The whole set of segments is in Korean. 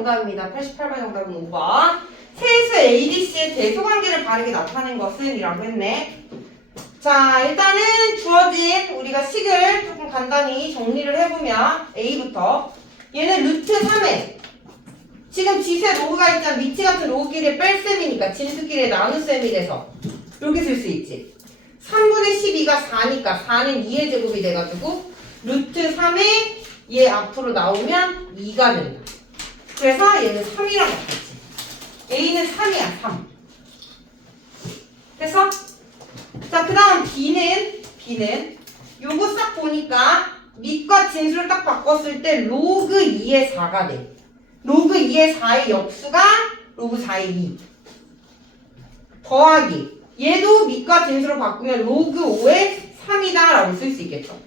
정답입니다. 88번 정답은 5번. 세수 ABC의 대소관계를 바르게 나타낸 것은 이라고 했네. 자, 일단은 주어진 우리가 식을 조금 간단히 정리를 해보면 A부터 얘는 루트 3에 지금 지수에 로그가 있잖아. 미치 같은 로그끼리 뺄 셈이니까 진수끼리 나눈 셈이 돼서 이렇게 쓸 수 있지. 3분의 12가 4니까 4는 2의 제곱이 돼가지고 루트 3에 얘 앞으로 나오면 2가 된다. 그래서 얘는 3이랑 같았지. A는 3이야, 3. 됐어? 자, 그 다음 B는, B는 요거 싹 보니까 밑과 진수를 딱 바꿨을 때 로그 2의 4가 돼. 로그 2의 4의 역수가 로그 4의 2. 더하기. 얘도 밑과 진수로 바꾸면 로그 5의 3이다 라고 쓸 수 있겠죠.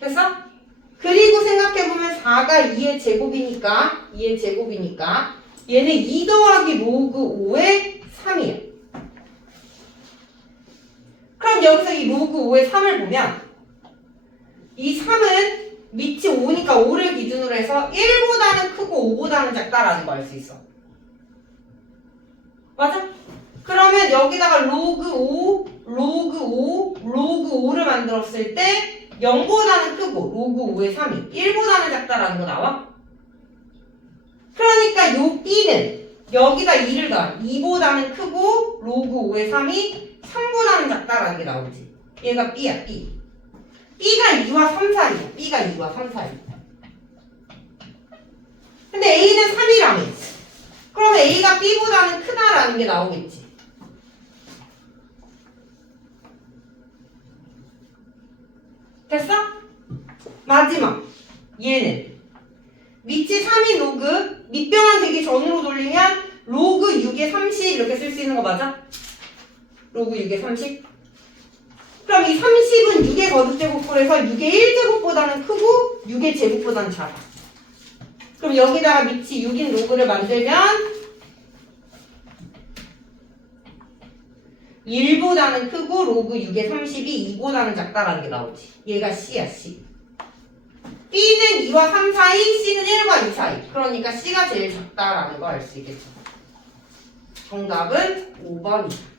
됐어? 그리고 생각해보면 4가 2의 제곱이니까 2의 제곱이니까 얘는 2 더하기 로그 5의 3이에요. 그럼 여기서 이 로그 5의 3을 보면 이 3은 밑이 5니까 5를 기준으로 해서 1보다는 크고 5보다는 작다라는 거 알 수 있어. 맞아? 그러면 여기다가 로그 5, 로그 5, 로그 5를 만들었을 때 0보다는 크고 로그 5의 3이 1보다는 작다라는 거 나와? 그러니까 요 B는 여기다 2를 더한 2보다는 크고 로그 5의 3이 3보다는 작다라는 게 나오지. 얘가 B야, B. B가 2와 3 사이야. B가 2와 3 사이. 근데 A는 3이라며. 그러면 A가 B보다는 크다라는 게 나오겠지. 됐어? 마지막. 얘는 밑이 3인 로그 밑변환 되기 전으로 돌리면 로그 6의 30 이렇게 쓸 수 있는 거 맞아? 로그 6의 30? 그럼 이 30은 6의 거듭제곱해서 6의 1제곱보다는 크고 6의 제곱보다는 작아. 그럼 여기다가 밑이 6인 로그를 만들면 1보다는 크고 로그 6의 30이 2보다는 작다라는 게 나오지. 얘가 C야, C. B는 2와 3 사이, C는 1과 2 사이. 그러니까 C가 제일 작다라는 거알수 있겠죠. 정답은 5번이다.